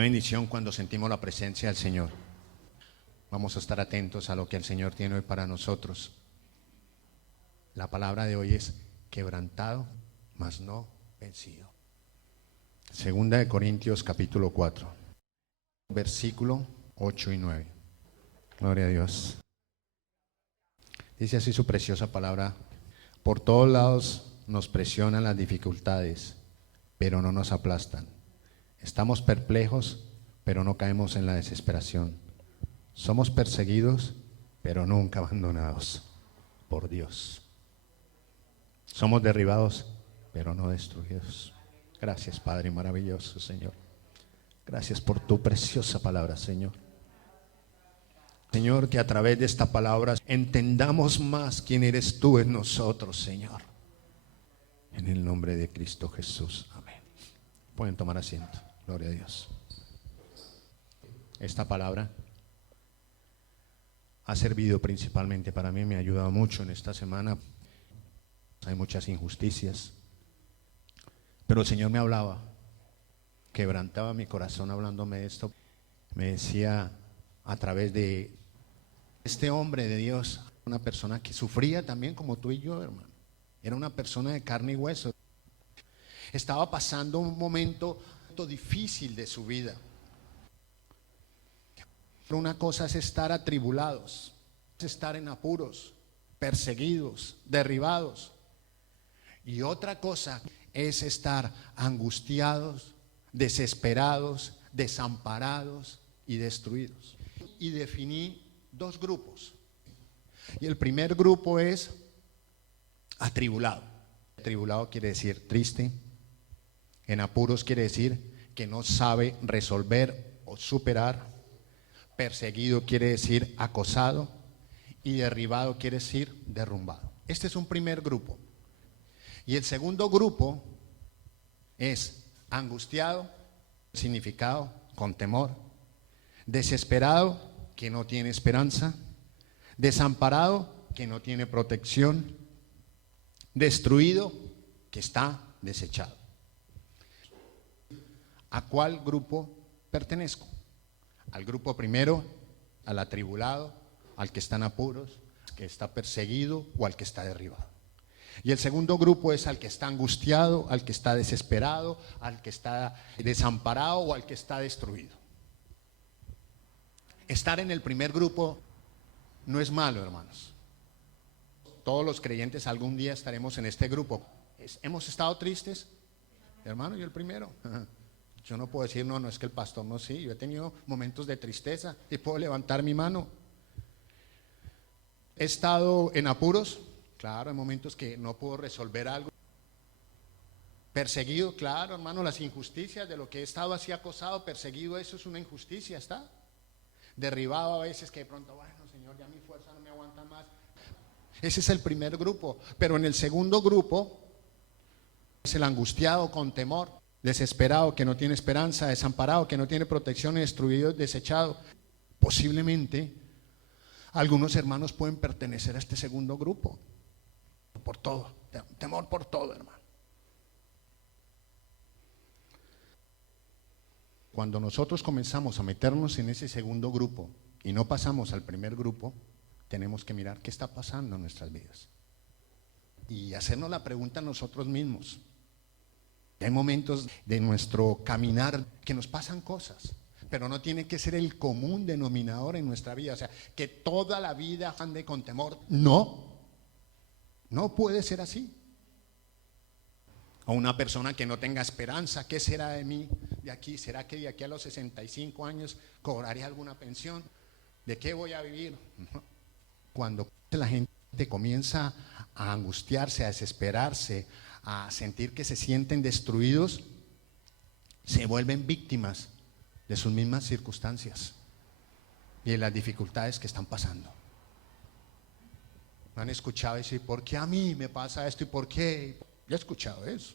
Qué bendición cuando sentimos la presencia del Señor. Vamos a estar atentos a lo que el Señor tiene hoy para nosotros. La palabra de hoy es quebrantado, mas no vencido. Segunda de Corintios capítulo 4, versículo 8 y 9. Gloria a Dios. Dice así su preciosa palabra: por todos lados nos presionan las dificultades, pero no nos aplastan. Estamos perplejos, pero no caemos en la desesperación. Somos perseguidos, pero nunca abandonados por Dios. Somos derribados, pero no destruidos. Gracias, Padre maravilloso, Señor. Gracias por tu preciosa palabra, Señor. Señor, que a través de esta palabra entendamos más quién eres tú en nosotros, Señor. En el nombre de Cristo Jesús. Amén. Pueden tomar asiento. Gloria a Dios. Esta palabra ha servido principalmente para mí, me ha ayudado mucho en esta semana. Hay muchas injusticias, pero el Señor me hablaba, quebrantaba mi corazón hablándome de esto. Me decía a través de este hombre de Dios, una persona que sufría también como tú y yo, hermano. Era una persona de carne y hueso. Estaba pasando un momento difícil de su vida. Una cosa es estar atribulados, es estar en apuros, perseguidos, derribados. Y otra cosa es estar angustiados, desesperados, desamparados y destruidos. Y definí dos grupos. Y el primer grupo es atribulado. Atribulado quiere decir triste. En apuros quiere decir que no sabe resolver o superar. Perseguido quiere decir acosado. Y derribado quiere decir derrumbado. Este es un primer grupo. Y el segundo grupo es angustiado, significado con temor, desesperado, que no tiene esperanza, desamparado, que no tiene protección, destruido, que está desechado. ¿A cuál grupo pertenezco? Al grupo primero, al atribulado, al que está en apuros, al que está perseguido o al que está derribado. Y el segundo grupo es al que está angustiado, al que está desesperado, al que está desamparado o al que está destruido. Estar en el primer grupo no es malo, hermanos. Todos los creyentes algún día estaremos en este grupo. ¿Hemos estado tristes? Hermano, yo el primero. Yo no puedo decir, no es que el pastor no, sí. Yo he tenido momentos de tristeza y puedo levantar mi mano. He estado en apuros, claro, en momentos que no puedo resolver algo. Perseguido, claro, hermano, las injusticias de lo que he estado así acosado, perseguido, eso es una injusticia, ¿está? Derribado a veces que de pronto, bueno, Señor, ya mi fuerza no me aguanta más. Ese es el primer grupo, pero en el segundo grupo es el angustiado con temor, desesperado, que no tiene esperanza, desamparado, que no tiene protección, destruido, desechado. Posiblemente algunos hermanos pueden pertenecer a este segundo grupo, por todo, temor por todo, hermano. Cuando nosotros comenzamos a meternos en ese segundo grupo y no pasamos al primer grupo, tenemos que mirar qué está pasando en nuestras vidas y hacernos la pregunta a nosotros mismos. Hay momentos de nuestro caminar que nos pasan cosas, pero no tiene que ser el común denominador en nuestra vida. O sea, que toda la vida ande con temor. No puede ser así. O una persona que no tenga esperanza, ¿qué será de mí de aquí? ¿Será que de aquí a los 65 años cobraré alguna pensión? ¿De qué voy a vivir? Cuando la gente comienza a angustiarse, a desesperarse, a sentir que se sienten destruidos, se vuelven víctimas de sus mismas circunstancias y de las dificultades que están pasando. ¿Me han escuchado decir, por qué a mí me pasa esto y por qué? Yo he escuchado eso.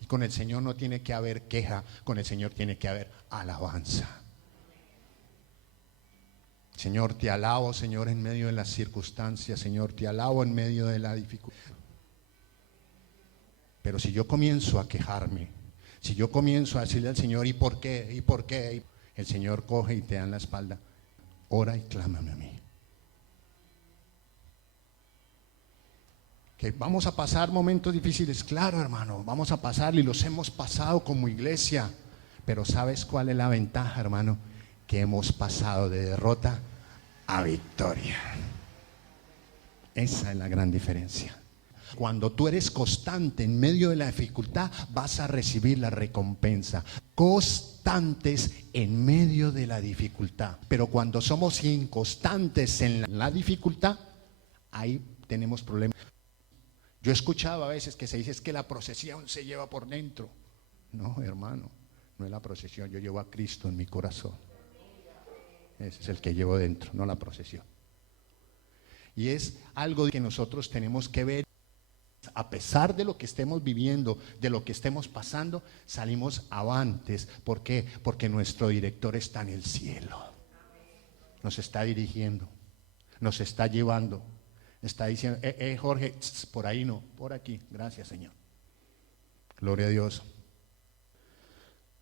Y con el Señor no tiene que haber queja, con el Señor tiene que haber alabanza. Señor, te alabo, Señor, en medio de las circunstancias. Señor, te alabo en medio de la dificultad. Pero si yo comienzo a quejarme, Si yo comienzo a decirle al Señor, ¿y por qué? ¿Y por qué? El Señor coge y te da en la espalda. Ora y clámame a mí. Que vamos a pasar momentos difíciles, claro, hermano, vamos a pasar y los hemos pasado como iglesia. Pero ¿sabes cuál es la ventaja, hermano? Que hemos pasado de derrota a victoria. Esa es la gran diferencia. Cuando tú eres constante en medio de la dificultad, vas a recibir la recompensa. Constantes en medio de la dificultad. Pero cuando somos inconstantes en la dificultad, ahí tenemos problemas. Yo he escuchado a veces que se dice es que la procesión se lleva por dentro. No, hermano, no es la procesión, yo llevo a Cristo en mi corazón. Ese es el que llevo dentro, no la procesión. Y es algo que nosotros tenemos que ver. A pesar de lo que estemos viviendo, de lo que estemos pasando, salimos avantes. ¿Por qué? Porque nuestro director está en el cielo. Nos está dirigiendo, nos está llevando. Está diciendo, Jorge, por ahí no, por aquí. Gracias, Señor. Gloria a Dios.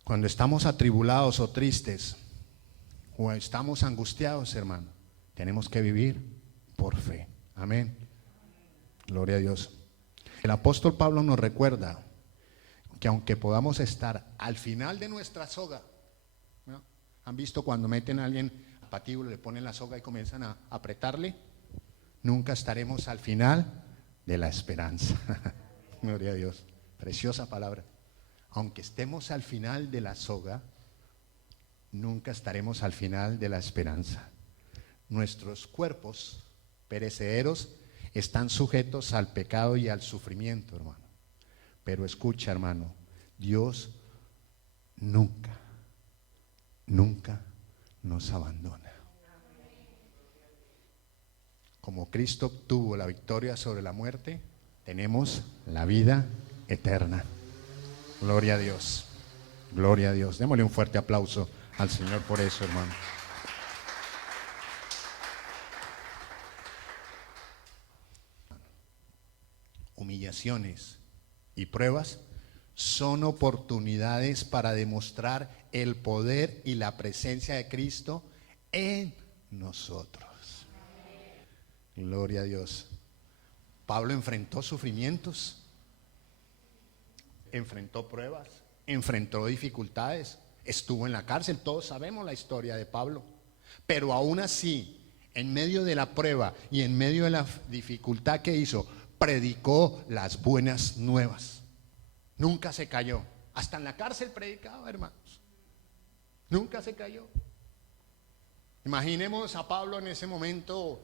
Cuando estamos atribulados o tristes, o estamos angustiados, hermano, tenemos que vivir por fe. Amén. Gloria a Dios. El apóstol Pablo nos recuerda que aunque podamos estar al final de nuestra soga, ¿no? ¿Han visto cuando meten a alguien a patíbulo, le ponen la soga y comienzan a apretarle? Nunca estaremos al final de la esperanza. Gloria a Dios. Preciosa palabra. Aunque estemos al final de la soga, nunca estaremos al final de la esperanza. Nuestros cuerpos perecederos están sujetos al pecado y al sufrimiento, hermano. Pero escucha, hermano, Dios nunca, nunca nos abandona. Como Cristo obtuvo la victoria sobre la muerte, tenemos la vida eterna. Gloria a Dios. Gloria a Dios. Démosle un fuerte aplauso al Señor por eso, hermano. Humillaciones y pruebas son oportunidades para demostrar el poder y la presencia de Cristo en nosotros. Gloria a Dios. Pablo enfrentó sufrimientos, enfrentó pruebas, enfrentó dificultades, estuvo en la cárcel. Todos sabemos la historia de Pablo. Pero aún así, en medio de la prueba y en medio de la dificultad que hizo, predicó las buenas nuevas. Nunca se cayó. Hasta en la cárcel predicaba, hermanos. Nunca se cayó. Imaginemos a Pablo en ese momento,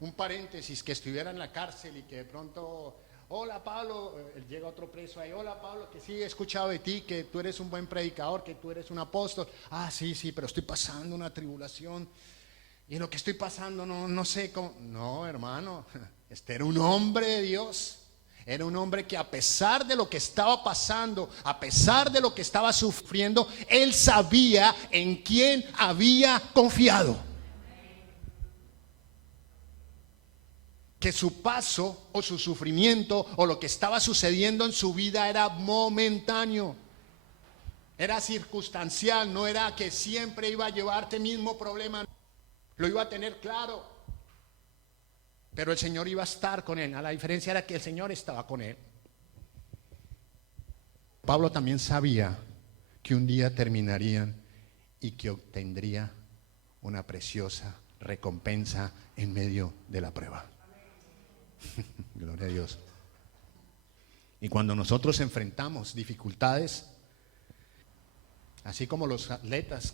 un paréntesis, que estuviera en la cárcel y que de pronto, hola Pablo, llega otro preso ahí, hola Pablo, que sí he escuchado de ti, que tú eres un buen predicador, que tú eres un apóstol. Ah, sí, pero estoy pasando una tribulación. Y lo que estoy pasando no sé cómo. No, hermano, este era un hombre de Dios. Era un hombre que a pesar de lo que estaba pasando, a pesar de lo que estaba sufriendo, él sabía en quién había confiado. Que su paso o su sufrimiento o lo que estaba sucediendo en su vida era momentáneo. Era circunstancial, no era que siempre iba a llevar este mismo problema. Lo iba a tener claro, pero el Señor iba a estar con él. La diferencia era que el Señor estaba con él. Pablo también sabía que un día terminarían y que obtendría una preciosa recompensa en medio de la prueba. Gloria a Dios. Y cuando nosotros enfrentamos dificultades, así como los atletas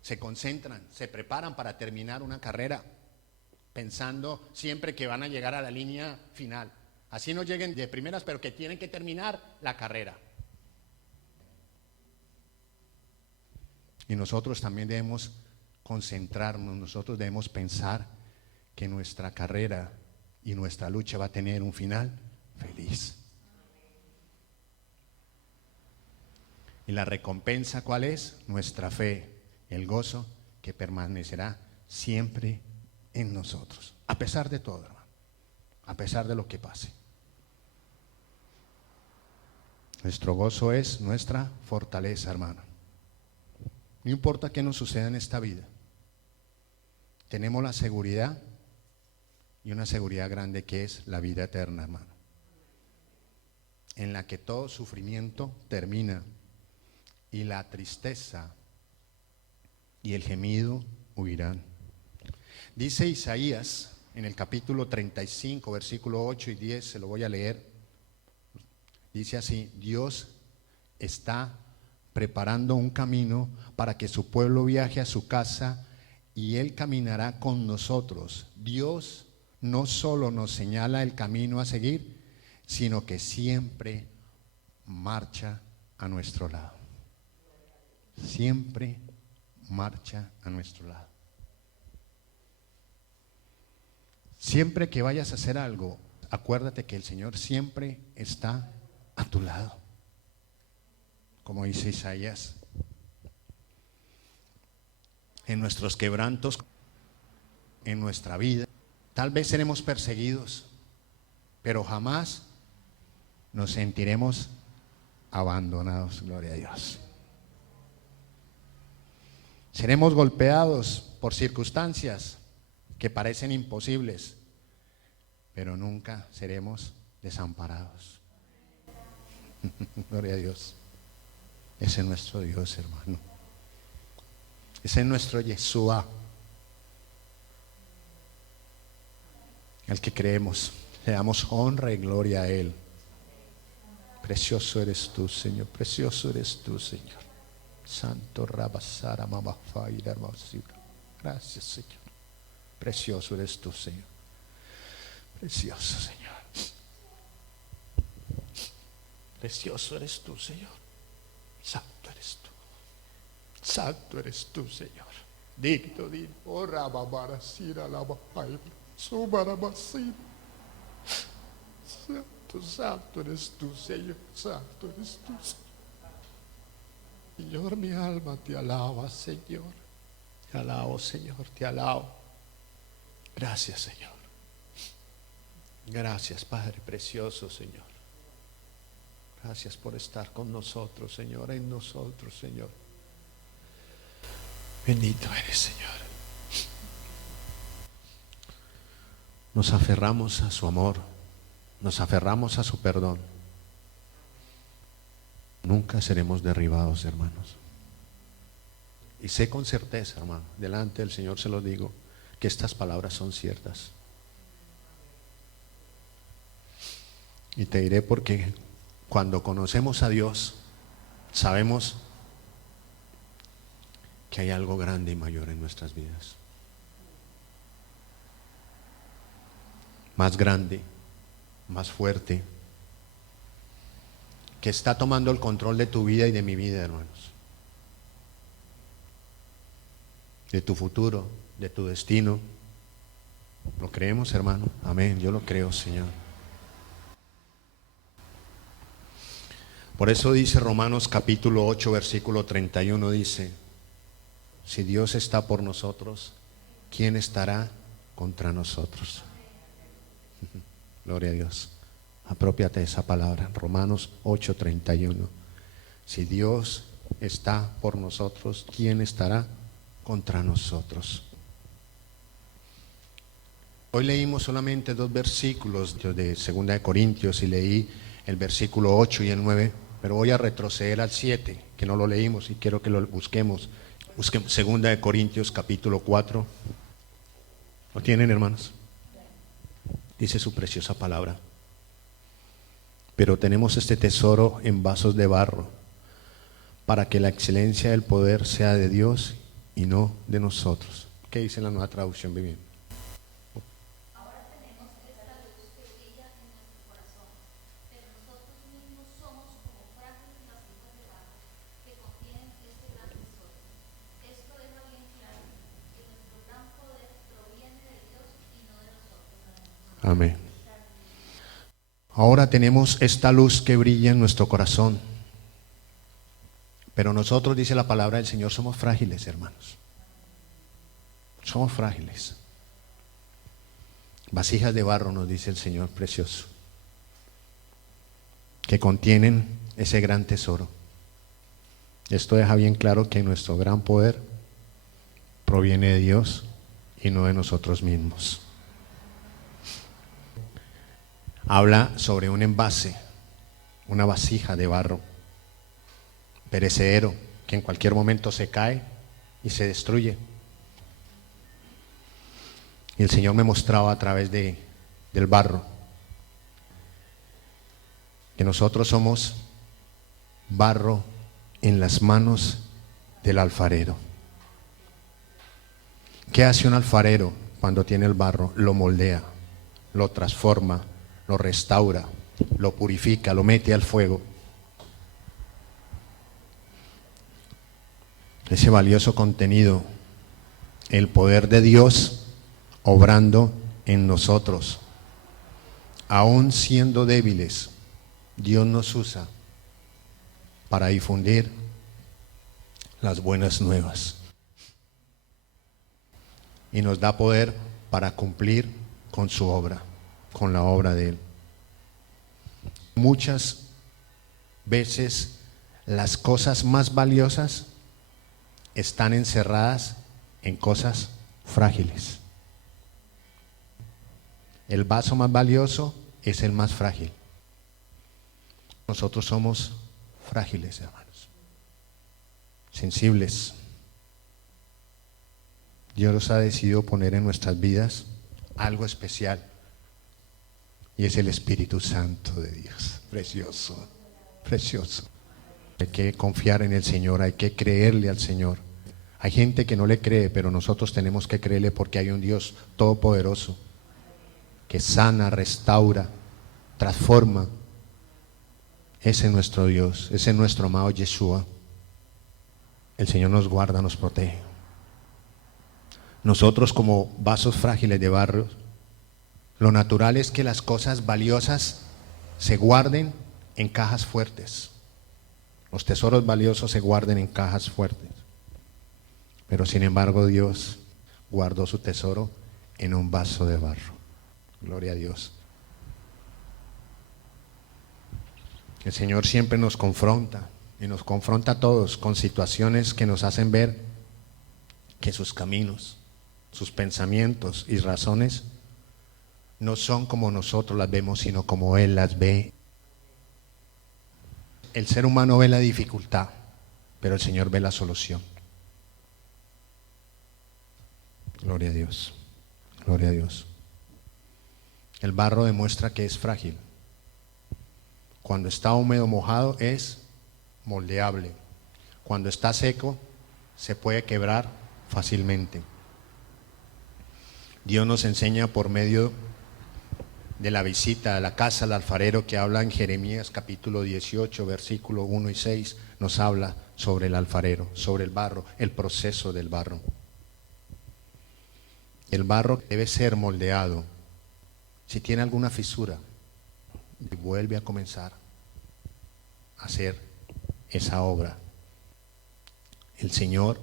se concentran, se preparan para terminar una carrera, pensando siempre que van a llegar a la línea final. Así no lleguen de primeras, pero que tienen que terminar la carrera. Y nosotros también debemos concentrarnos, nosotros debemos pensar que nuestra carrera y nuestra lucha va a tener un final feliz. ¿Y la recompensa cuál es? Nuestra fe, el gozo que permanecerá siempre en nosotros, a pesar de todo, hermano, a pesar de lo que pase. Nuestro gozo es nuestra fortaleza, hermano. No importa qué nos suceda en esta vida. Tenemos la seguridad y una seguridad grande que es la vida eterna, hermano. En la que todo sufrimiento termina y la tristeza y el gemido huirán. Dice Isaías en el capítulo 35, versículo 8 y 10, se lo voy a leer. Dice así: Dios está preparando un camino para que su pueblo viaje a su casa y Él caminará con nosotros. Dios no solo nos señala el camino a seguir, sino que siempre marcha a nuestro lado. Siempre marcha a nuestro lado. Siempre que vayas a hacer algo, acuérdate que el Señor siempre está a tu lado. Como dice Isaías, en nuestros quebrantos, en nuestra vida, tal vez seremos perseguidos, pero jamás nos sentiremos abandonados, gloria a Dios. Seremos golpeados por circunstancias que parecen imposibles, pero nunca seremos desamparados. Gloria a Dios. Ese es nuestro Dios, hermano. Ese es nuestro Yeshua, el que creemos. Le damos honra y gloria a Él. Precioso eres tú, Señor. Precioso eres tú, Señor. Santo Rabasara Mamafaira Hermosura. Gracias, Señor. Precioso eres tú, Señor. Precioso, Señor. Precioso eres tú, Señor. Santo eres tú. Santo eres tú, Señor. Digno, digno. Oh, Rababarasira Lavafaira. Subarabasira. Santo, santo eres tú, Señor. Santo eres tú, Señor. Señor, mi alma te alaba, Señor. Te alabo, Señor, te alabo. Gracias, Señor. Gracias, Padre precioso, Señor. Gracias por estar con nosotros, Señor, en nosotros, Señor. Bendito eres, Señor. Nos aferramos a su amor, nos aferramos a su perdón. Nunca seremos derribados, hermanos. Y sé con certeza, hermano, delante del Señor se lo digo, que estas palabras son ciertas. Y te diré porque cuando conocemos a Dios, sabemos que hay algo grande y mayor en nuestras vidas. Más grande, más fuerte, que está tomando el control de tu vida y de mi vida, hermanos. De tu futuro, de tu destino. ¿Lo creemos, hermano? Amén, yo lo creo, Señor. Por eso dice Romanos capítulo 8, versículo 31, dice: si Dios está por nosotros, ¿quién estará contra nosotros? Gloria a Dios. Apropiate esa palabra. Romanos 8, 31. Si Dios está por nosotros, ¿quién estará contra nosotros? Hoy leímos solamente 2 versículos de 2 de Corintios y leí el versículo 8 y el 9, pero voy a retroceder al 7, que no lo leímos y quiero que lo busquemos. Busquemos 2 de Corintios capítulo 4. ¿Lo tienen, hermanos? Dice su preciosa palabra: pero tenemos este tesoro en vasos de barro, para que la excelencia del poder sea de Dios y no de nosotros. ¿Qué dice la Nueva Traducción Viviente? Ahora tenemos esta luz que brilla en nuestro corazón, pero nosotros mismos somos como frágiles vasijas de barro que contienen este gran tesoro. Esto deja bien claro que nuestro gran poder proviene de Dios y no de nosotros. Amén. Ahora tenemos esta luz que brilla en nuestro corazón, pero nosotros, dice la palabra del Señor, somos frágiles, hermanos. Somos frágiles. Vasijas de barro, nos dice el Señor precioso, que contienen ese gran tesoro. Esto deja bien claro que nuestro gran poder proviene de Dios y no de nosotros mismos. Habla sobre un envase, una vasija de barro perecedero que en cualquier momento se cae y se destruye. Y el Señor me mostraba a través del barro que nosotros somos barro en las manos del alfarero. ¿Qué hace un alfarero cuando tiene el barro? Lo moldea, lo transforma, lo restaura, lo purifica, lo mete al fuego. Ese valioso contenido, el poder de Dios obrando en nosotros. Aún siendo débiles, Dios nos usa para difundir las buenas nuevas. Y nos da poder para cumplir con su obra, con la obra de Él. Muchas veces las cosas más valiosas están encerradas en cosas frágiles. El vaso más valioso es el más frágil. Nosotros somos frágiles, hermanos, sensibles. Dios nos ha decidido poner en nuestras vidas algo especial, y es el Espíritu Santo de Dios. Precioso, precioso. Hay que confiar en el Señor, hay que creerle al Señor. Hay gente que no le cree, pero nosotros tenemos que creerle porque hay un Dios todopoderoso que sana, restaura, transforma. Ese es nuestro Dios, ese es nuestro amado Yeshua. El Señor nos guarda, nos protege. Nosotros como vasos frágiles de barro, lo natural es que las cosas valiosas se guarden en cajas fuertes. Los tesoros valiosos se guarden en cajas fuertes. Pero sin embargo Dios guardó su tesoro en un vaso de barro. Gloria a Dios. El Señor siempre nos confronta, y nos confronta a todos con situaciones que nos hacen ver que sus caminos, sus pensamientos y razones no son como nosotros las vemos, sino como Él las ve. El ser humano ve la dificultad, pero el Señor ve la solución. Gloria a Dios, gloria a Dios. El barro demuestra que es frágil. Cuando está húmedo, mojado, es moldeable. Cuando está seco, se puede quebrar fácilmente. Dios nos enseña por medio de la visita a la casa del alfarero que habla en Jeremías capítulo 18, versículo 1 y 6, nos habla sobre el alfarero, sobre el barro, el proceso del barro. El barro debe ser moldeado. Si tiene alguna fisura, vuelve a comenzar a hacer esa obra. El Señor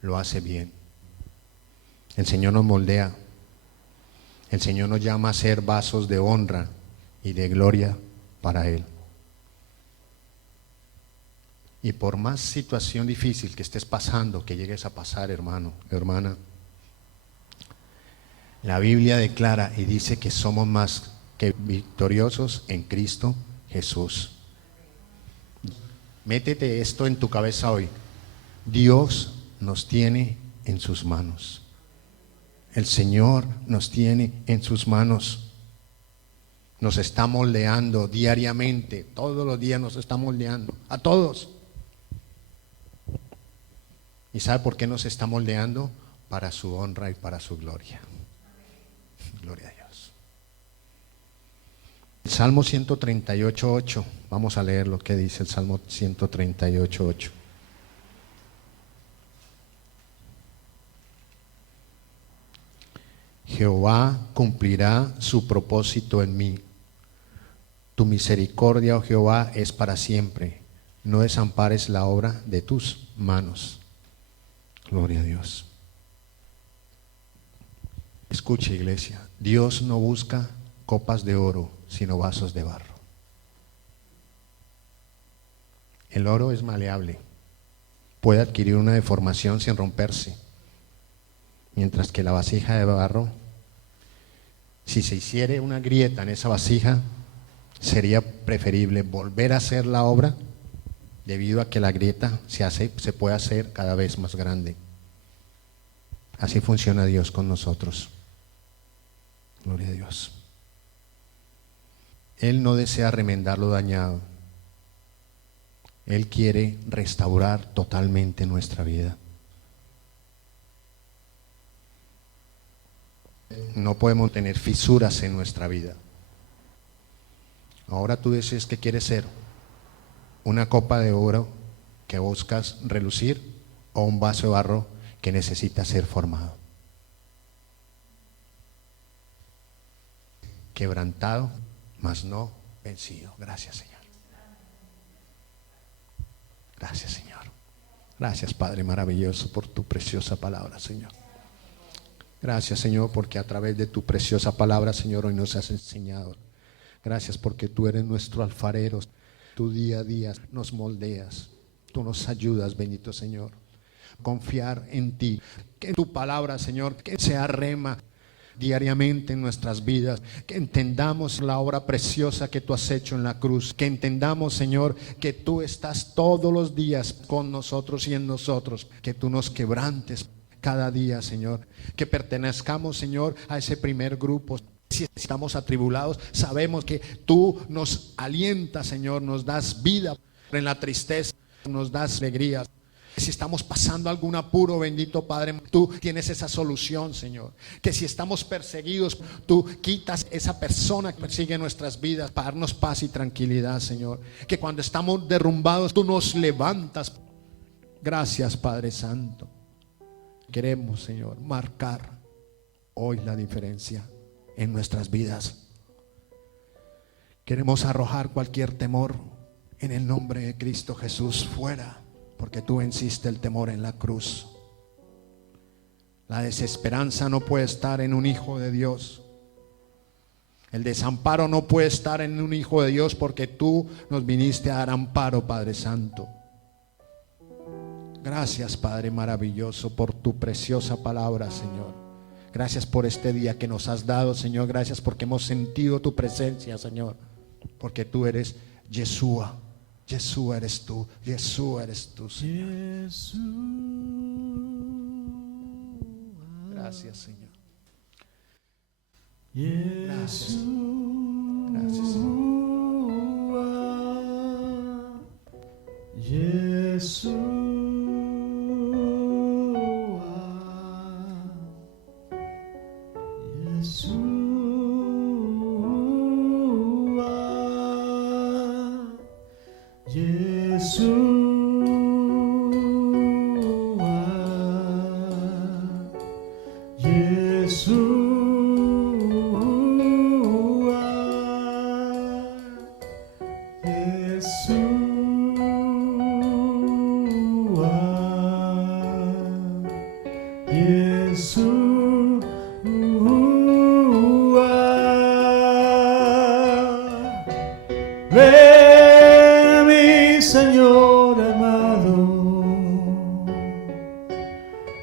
lo hace bien. El Señor nos moldea. El Señor nos llama a ser vasos de honra y de gloria para Él. Y por más situación difícil que estés pasando, que llegues a pasar, hermano, hermana, la Biblia declara y dice que somos más que victoriosos en Cristo Jesús. Métete esto en tu cabeza hoy. Dios nos tiene en sus manos. El Señor nos tiene en sus manos. Nos está moldeando diariamente. Todos los días nos está moldeando. A todos. ¿Y sabe por qué nos está moldeando? Para su honra y para su gloria. Gloria a Dios. El Salmo 138:8. Vamos a leer lo que dice el Salmo 138:8. Jehová cumplirá su propósito en mí. Tu misericordia, oh Jehová, es para siempre. No desampares la obra de tus manos. Gloria a Dios. Escuche, iglesia, Dios no busca copas de oro, sino vasos de barro. El oro es maleable, puede adquirir una deformación sin romperse, mientras que la vasija de barro, si se hiciere una grieta en esa vasija, sería preferible volver a hacer la obra, debido a que la grieta se puede hacer cada vez más grande. Así funciona Dios con nosotros. Gloria a Dios. Él no desea remendar lo dañado. Él quiere restaurar totalmente nuestra vida. No podemos tener fisuras en nuestra vida. Ahora tú dices que quieres ser una copa de oro que buscas relucir, o un vaso de barro que necesita ser formado. Quebrantado, mas no vencido. Gracias, Señor. Gracias, Señor. Gracias, Padre maravilloso, por tu preciosa palabra, Señor. Gracias, Señor, porque a través de tu preciosa palabra, Señor, hoy nos has enseñado. Gracias porque tú eres nuestro alfarero. Tú día a día nos moldeas. Tú nos ayudas, bendito Señor. Confiar en ti. Que tu palabra, Señor, que sea rema diariamente en nuestras vidas, que entendamos la obra preciosa que tú has hecho en la cruz, que entendamos, Señor, que tú estás todos los días con nosotros y en nosotros, que tú nos quebrantes cada día, Señor, que pertenezcamos, Señor, a ese primer grupo. Si estamos atribulados, sabemos que tú nos alientas, Señor, nos das vida en la tristeza, nos das alegría. Si estamos pasando algún apuro, bendito Padre, tú tienes esa solución, Señor. Que si estamos perseguidos, tú quitas esa persona que persigue nuestras vidas para darnos paz y tranquilidad, Señor. Que cuando estamos derrumbados, tú nos levantas. Gracias, Padre Santo. Queremos, Señor, marcar hoy la diferencia en nuestras vidas. Queremos arrojar cualquier temor en el nombre de Cristo Jesús fuera. Porque tú venciste el temor en la cruz. La desesperanza no puede estar en un hijo de Dios. El desamparo no puede estar en un hijo de Dios, porque tú nos viniste a dar amparo, Padre Santo. Gracias, Padre maravilloso, por tu preciosa palabra, Señor. Gracias por este día que nos has dado, Señor. Gracias porque hemos sentido tu presencia, Señor. Porque tú eres Yeshua. Jesús eres tú, Jesús eres tú, Señor. Gracias, Señor. Gracias. Gracias, Señor. Ven, mi Señor amado,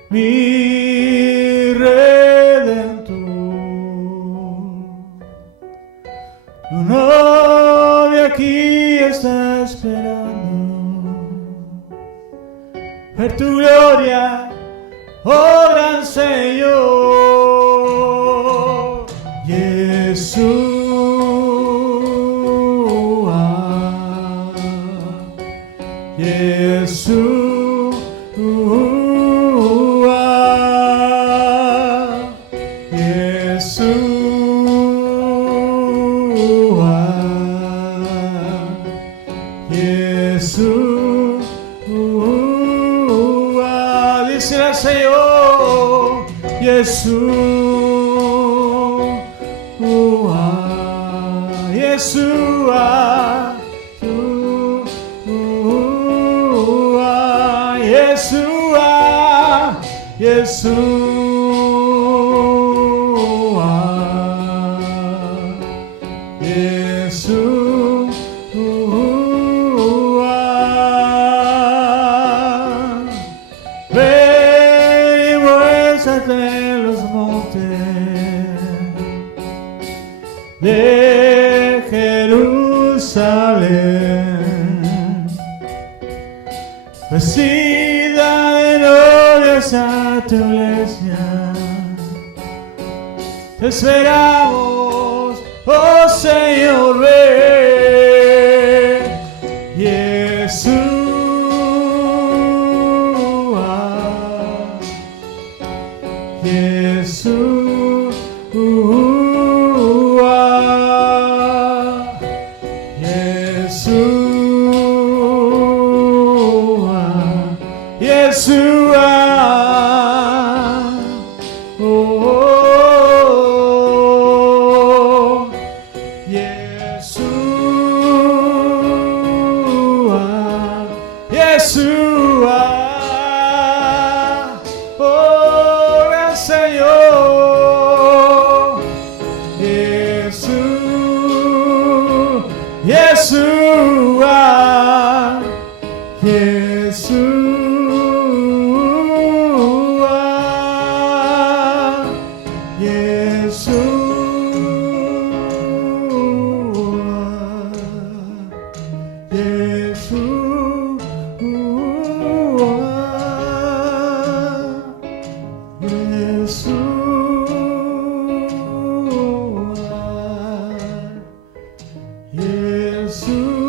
mi Redentor. Tu novia aquí está esperando ver tu gloria, oh gran Señor. Jesús. Jesús, Jesús, Jesús, dice al Señor, Jesús, Jesús. Jesús, Jesús, Jerusalén, vestida de gloria está tu iglesia. Te esperamos, oh Señor, ven, Jesús. Jesús, Jesús, Jesús, Jesús.